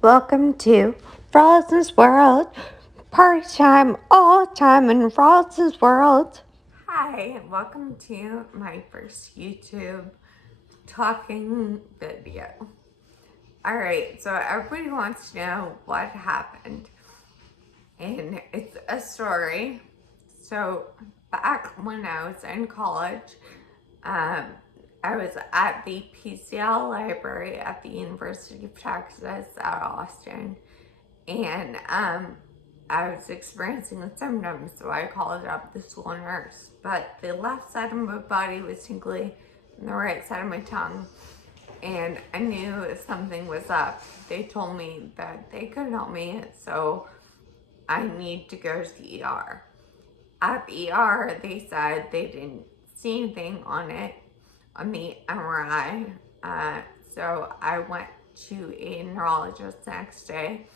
Welcome to Rose's World. Party time, all time in Rose's World. Hi, welcome to my first YouTube talking video. Alright, so everybody wants to know what happened. And it's a story. So, back when I was in college, um, I was at the PCL library at the University of Texas at Austin, and I was experiencing the symptoms, so I called up the school nurse. But the left side of my body was tingly, and the right side of my tongue, and I knew something was up. They told me that they couldn't help me, so I need to go to the ER. At the ER, they said they didn't see anything on it on the MRI. So I went to a neurologist the next day.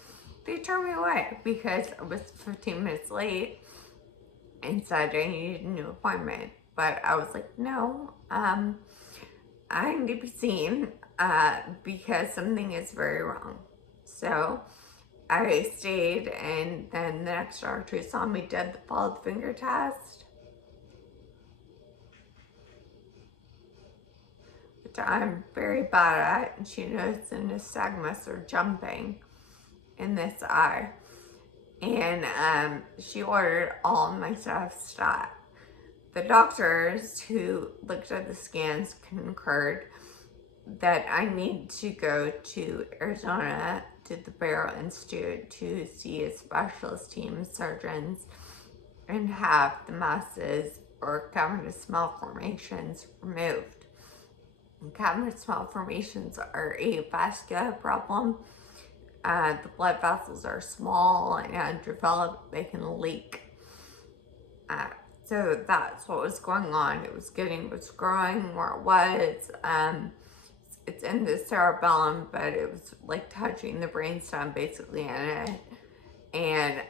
They turned me away because I was 15 minutes late and said I needed a new appointment. But I was like, no, I need to be seen because something is very wrong. So I stayed, and then the next doctor who saw me did the followed finger test, which I'm very bad at, and she noticed a nystagmus or jumping in this eye. And she ordered all my stuff stopped. The doctors who looked at the scans concurred that I need to go to Arizona to the Barrow Institute to see a specialist team of surgeons and have the masses or cavernous malformations removed. Cavernous malformations are a vascular problem. The blood vessels are small and undeveloped, they can leak. So that's what was going on. It was growing where it was. It's in the cerebellum, but it was like touching the brainstem basically in it. And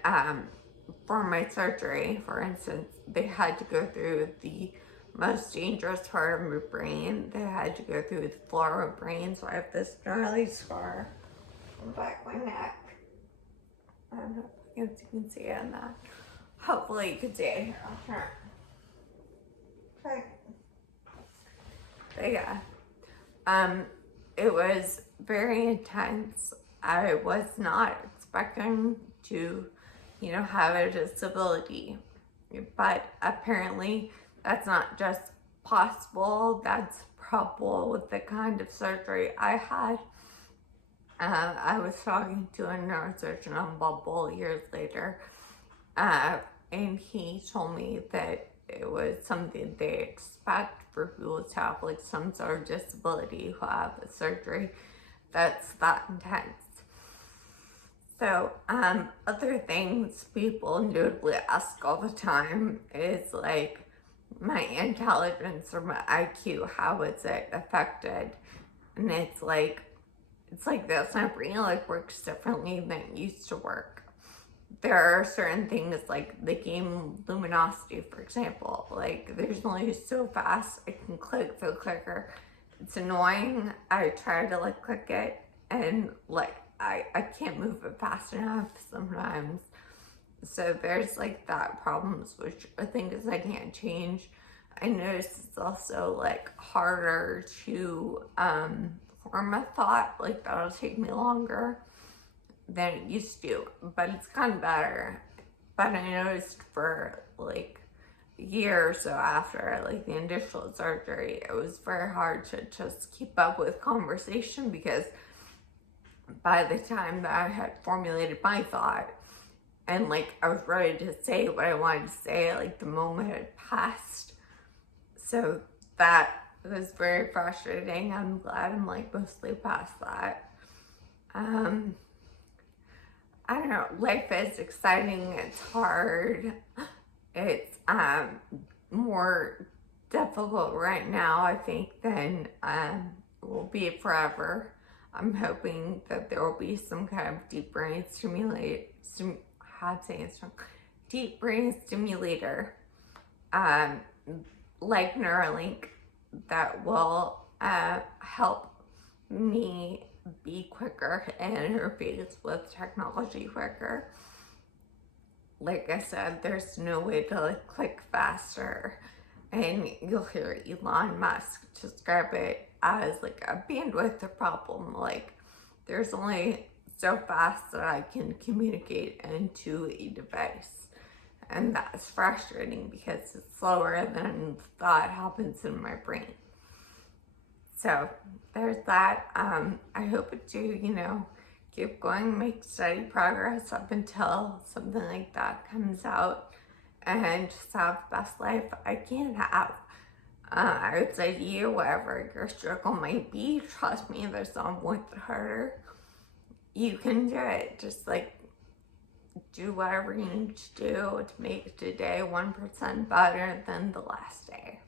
for my surgery, for instance, they had to go through the most dangerous part of my brain. They had to go through the floor of my brain, so I have this gnarly scar on the back of my neck. I don't know if you can see it in that. Hopefully you can see it here. I'll turn it. Okay. But yeah. It was very intense. I was not expecting to, have a disability. But apparently that's not just possible, that's probable with the kind of surgery I had. I was talking to a neurosurgeon on Bumble years later, and he told me that it was something they expect for people to have like some sort of disability who have a surgery that's that intense. So, other things people notably ask all the time is like my intelligence or my IQ, how is it affected? And it's like this. My brain like works differently than it used to work. There are certain things like the game Luminosity, for example. Like there's only so fast I can click the clicker. It's annoying. I try to like click it and like I can't move it fast enough sometimes. So there's like that problems, which I think is I can't change. I noticed it's also like harder to form a thought, like that'll take me longer than it used to, but it's gotten better. But I noticed for like a year or so after like the initial surgery, it was very hard to just keep up with conversation because by the time that I had formulated my thought and like I was ready to say what I wanted to say, like the moment had passed. So that was very frustrating. I'm glad I'm like mostly past that. I don't know, life is exciting, it's hard, it's more difficult right now, I think, than will be forever. I'm hoping that there will be some kind of deep brain deep brain stimulator, like Neuralink, that will help me be quicker and interface with technology quicker. Like I said, there's no way to like click faster. And you'll hear Elon Musk describe it as like a bandwidth problem. Like there's only so fast that I can communicate into a device. And that's frustrating because it's slower than thought happens in my brain. So there's that. I hope to, keep going, make steady progress up until something like that comes out, and just have the best life I can have. I would say to you, whatever your struggle might be, trust me, there's someone with it harder. You can do it. Just like do whatever you need to do to make today 1% better than the last day.